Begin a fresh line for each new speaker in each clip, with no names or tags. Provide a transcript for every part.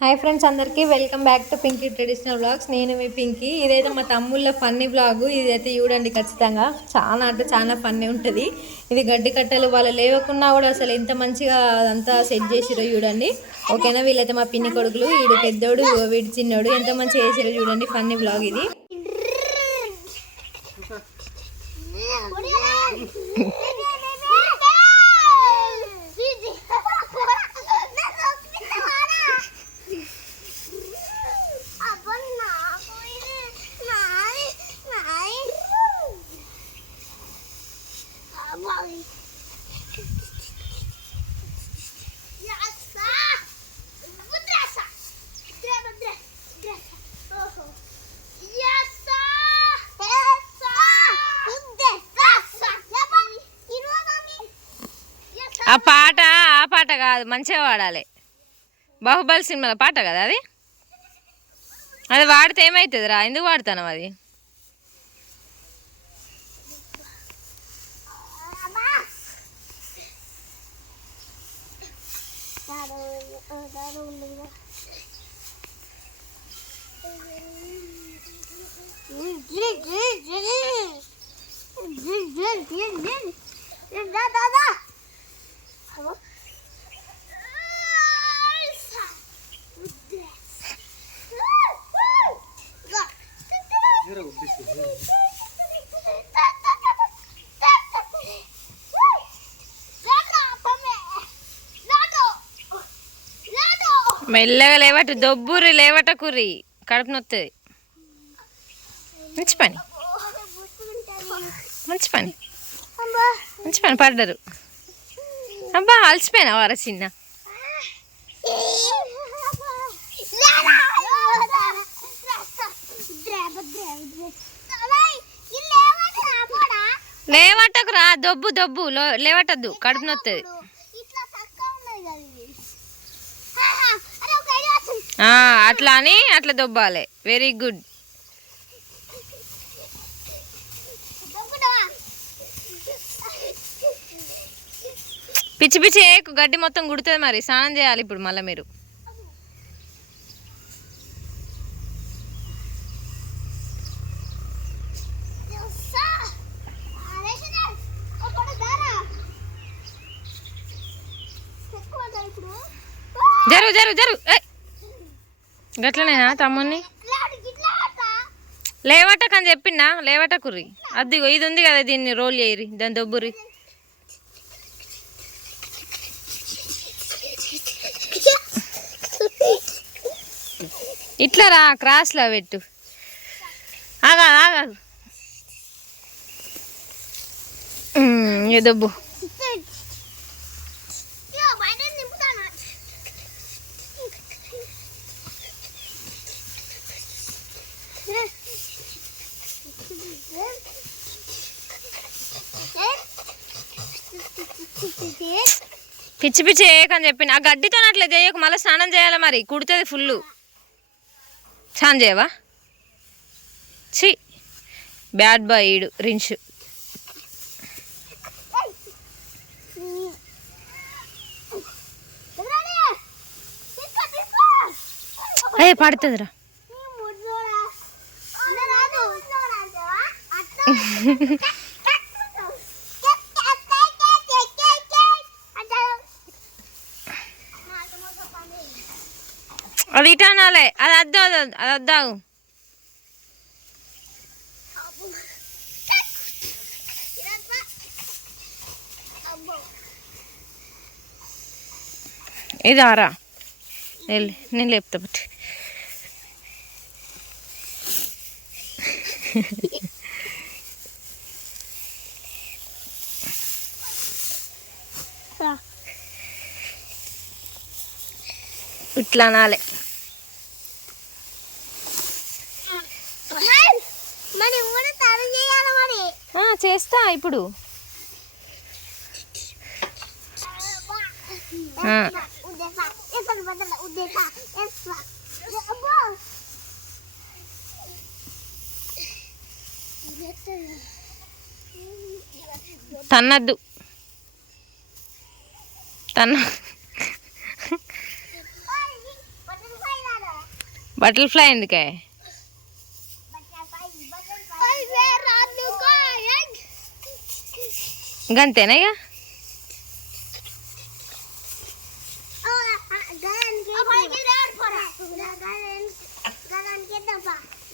Hi friends అందరికీ welcome back to Pinky traditional blogs నేను మీ పింకీ ఇదైతే మా తమ్ముళ్ళ ఫన్నీ బ్లాగ్ ఇదైతే చూడండి ఖచ్చితంగా. చాలా అంటే చాలా ఫన్నీ ఉంటుంది. ఇది గడ్డి కట్టలు వాళ్ళు లేవకున్నా కూడా అసలు ఎంత మంచిగా అదంతా సెట్ చేసిరో చూడండి. ఓకేనా? వీళ్ళైతే మా పిన్ని కొడుకులు. వీడు పెద్దోడు వీడు చిన్నోడు. ఎంత మంచిగా చేసిరో చూడండి ఫన్నీ బ్లాగ్ ఇది. ఆ పాట ఆ పాట కాదు మంచిగా వాడాలి బాహుబలి సినిమాల పాట కదా అది అది వాడితే ఏమవుతుంది రా ఎందుకు వాడతాను అది మెల్లగా లేవట దొబ్బురి లేవట కుర్రి. కడుపు నొత్తది. మంచి పని. మంచి పని. మంచి పని పడ్డరు. అబ్బా అలసిపోయినా వార చిన్న? లేవటకు రా దొబ్బు దొబ్బు. లేవటద్దు కడుపు నొత్తది ఆ, అట్లా అని అట్లా దొబ్బాలి. వెరీ గుడ్ పిచ్చి పిచ్చి ఏకు గడ్డి మొత్తం గుడుతుంది మరి. స్నానం చేయాలి ఇప్పుడు మళ్ళీ మీరు. జరు జరు జరు. గట్లనేనా తమ్ముని లేవటకు అని చెప్పిండా? లేవట కుర్రి అదిగో ఇది ఉంది కదా దీన్ని రోల్ చేయరి దాని దొబ్బురి ఇట్లా రా క్రాస్లో పెట్టు. ఆగా ఆగా ఏ దొబ్బు. పిచ్చి పిచ్చి చేయకని చెప్పిన ఆ గడ్డితో అట్లా చేయకు మళ్ళీ స్నానం చేయాలి మరి? కుడుతుంది ఫుల్ స్నానం చేయవా? ఛీ. బ్యాడ్ బాయ్ ఈడు రిన్స్ అయ్యే పడుతుందిరా. అది ఇటు అనాలే అది అద్దు అది వద్దు, ఇది ఆరా. వెళ్ళి నేను లేపుతా బట్టి. ఇట్లా అనాలే
మరి కూడా తను చేయాలి మరి
ఆ, చేస్తా ఇప్పుడు?
తన్నద్దు. తన్న
బటర్ఫ్లై
ఎందుకే?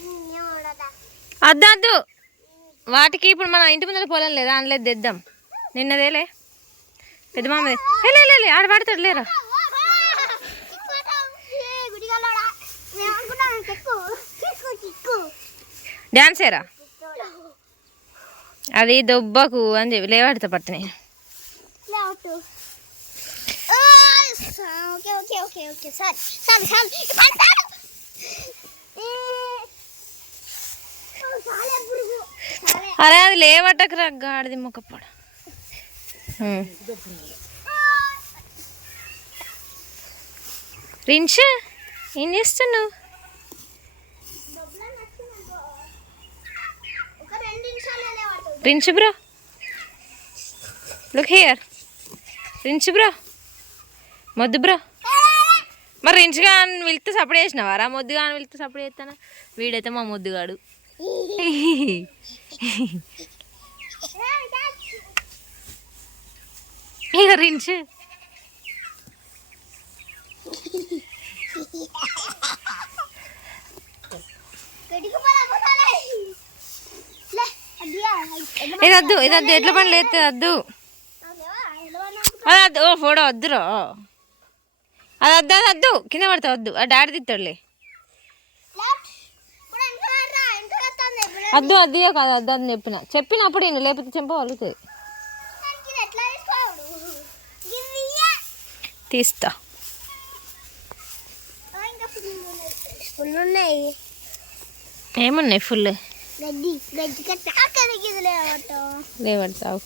నియోడదా
అద్దు అద్దు. వాటికి ఇప్పుడు మన ఇంటి ముందర పొలం లేదా? అనలేదు తెద్దాం. నిన్నదేలే. పెద్ద మామ లే ఆడ పడతాడు లేరా?
గుడిగల్లోడా
అది దొబ్బకు అని చెప్పి లేవాడితే
పురుగు. సాలే
అరే అది లేవటకు రా గాడిది మొక్కపడ. రిన్స్ ఏం చేస్తున్నావు?
లేవట్టు
బ్రో లుక్ హియర్ రిన్స్ బ్రో మొద్దు బ్రో మరి రిన్స్గా వెళ్తే సపోర్ట్ చేసినావా రా? మొద్దుగా అని వెళ్తే సపోర్ట్ చేస్తానా? వీడైతే మా మొద్దుగాడు ఇక రిన్స్
గడికి పోలా పోతాలే లే అదియా
ఇది వద్దు ఇది వద్దు ఎట్ల పని లేదు వద్దు. అది వద్దు ఓ ఫోటో వద్దురో. అది వద్దు అది వద్దు. కింద పడితే వద్దు. ఆ డాడీ తిట్టాడులే. వద్దు వద్దు కాదు వద్దు అని చెప్పిన. చెప్పినప్పుడు నేను లేకపోతే చెంప వలుగుతుంది తీస్తా. ఏమున్నాయి ఫుల్? లేవడతావు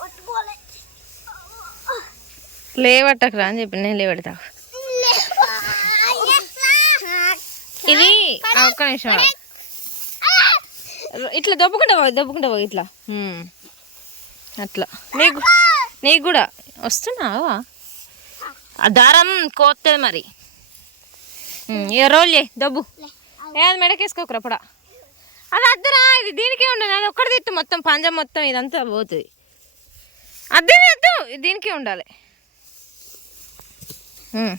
పట్టుకోలే
లేవట్టకురా అని చెప్పి నేను లేవడతావు ఇది ఒక్క నిమిషం. ఇట్లా దొబ్బుకుంటా పోయి దొబ్బుకుంటా పోయి ఇట్లా. అట్లా. నీకు నీకు కూడా వస్తున్నావా? ఆ దారం కోత్తది మరి. ఏ రోల్ చేయి దబ్బు. ఏది మెడకేసుకోకరా పొడ. అది అద్దరా ఇది దీనికే ఉండాలి అది ఒక్కటి తిట్టు మొత్తం పంజం మొత్తం ఇదంతా పోతుంది. అద్దె అద్దు దీనికే ఉండాలి. ఉమ్.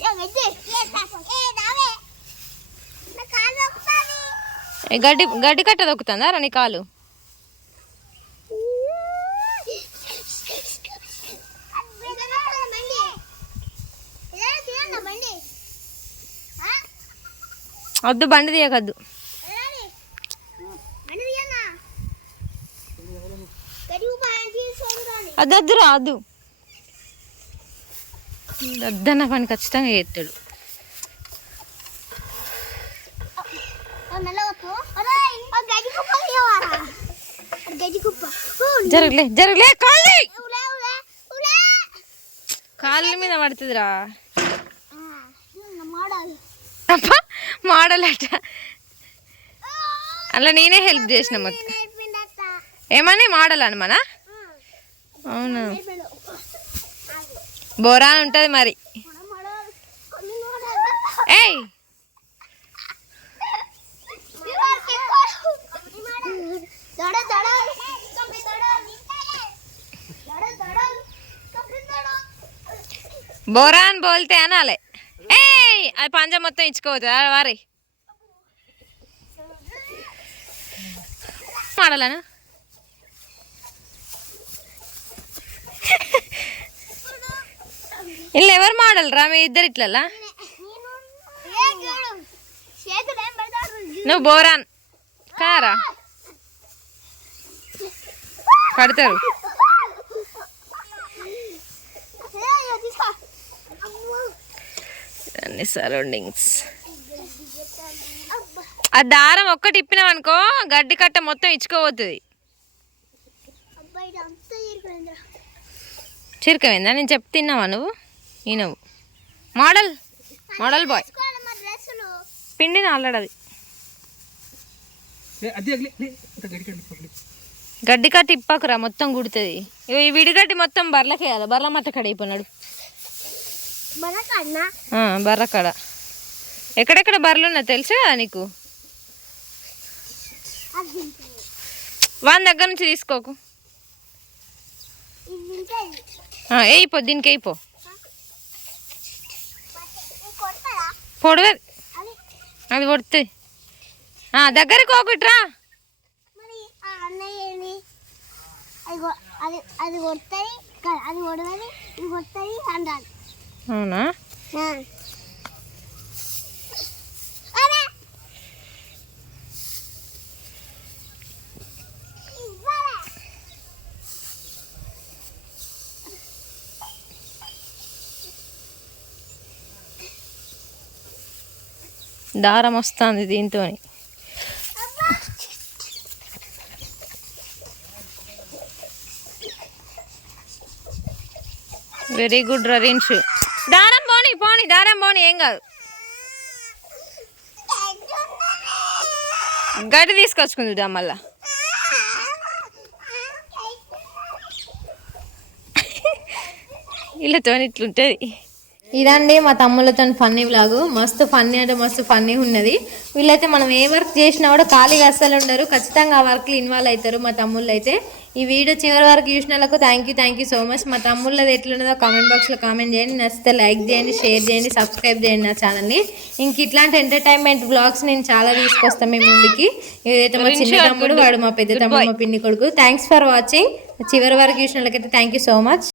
ఏ గడ్డి గడ్డి కట్ట దొక్కుతుందా రాని కాలు. వద్దు బండి తీయకద్దు. అది వద్దు. రా వద్దు వద్దన్న పని ఖచ్చితంగా చేస్తాడు
గడ్డి కుప్ప
జరగలే జరగలే కాళ్ళు కాళ్ళ మీద పడుతుందిరా.
మోడల్
అట అలా నేనే హెల్ప్ చేసిన మొత్తం. ఏమని మోడల్ అనమనా అవునా? బోరా ఉంటుంది మరి. ఏయ్ బోరా అని బోల్తే అనాలే. ఏయ్ అది పంజా మొత్తం ఇచ్చుకోవద్దు వారి. మోడలను? వీళ్ళు ఎవరు మోడల్ రా మీ ఇద్దరు ఇట్లలా? నువ్వు బోరాన్. కారా? కడతారు సరౌండింగ్స్. ఆ దారం ఒక్కటి ఇప్పినాం గడ్డి కట్ట మొత్తం ఇచ్చుకోబోతుంది. చిరుకమైందా? నేను చెప్తే తిన్నావా నువ్వు? ఈనవు మోడల్. Model boy. పిండిన ఆల్రెడీ అది గడ్డి కట్టి ఇప్పకురా మొత్తం కుడుతుంది ఇగో ఈ విడిగడ్డి మొత్తం బర్లకే కదా బర్ల మట్ట కడ అయిపోయినాడు.
మన కన్నా
ఆ, బర్ర కడ. ఎక్కడెక్కడ బర్రెలు ఉన్నా తెలుసు నీకు? వాని దగ్గర నుంచి తీసుకోకు. వేయిపో దీనికి వేయిపో పొడవే.
అది.
అది పొడుతుంది దగ్గరికి ఒకటిరా
మరి ఆ అన్నయ్య ఏమి అది అది అది కొడుతుంది అది కొడవని ఇది కొడుతుంది అంటారు.
అవునా. దారం వస్తుంది దీంతో వెరీ గుడ్ రరీన్స్ దారం పోనీ పోని దారం పోనీ ఏం కాదు. గడ్డి తీసుకొచ్చుకుందాం మళ్ళా. వీళ్ళతో ఇట్లుంటుంది. ఇదండి మా తమ్ముళ్ళతో ఫన్నీ వ్లాగు మస్తు ఫన్నీ అంటే మస్తు ఫన్నీ ఉన్నది. వీళ్ళైతే మనం ఏ వర్క్ చేసినా కూడా ఖాళీగా అస్సలు ఉండరు. ఖచ్చితంగా ఆ వర్క్లో ఇన్వాల్వ్ అవుతారు మా తమ్ముళ్ళు అయితే ఈ వీడియో చివరి వరకు చూసిన వాళ్ళకు thank you thank you so much మా తమ్ముళ్ళది ఎట్లున్నదో కామెంట్ బాక్స్లో కామెంట్ చేయండి. నచ్చితే లైక్ చేయండి షేర్ చేయండి సబ్స్క్రైబ్ చేయండి నా ఛానల్ని ఇంక ఇట్లాంటి ఎంటర్టైన్మెంట్ బ్లాగ్స్ నేను చాలా తీసుకొస్తాను మీ ముందుకి. ఏదైతే మా చిన్న తమ్ముడు వాడు మా పెద్ద తమ్ముడు మా పిన్ని కొడుకు. థ్యాంక్స్ ఫర్ వాచింగ్ చివరి వరకు చూసిన వాళ్ళకైతే థ్యాంక్ యూ సో మచ్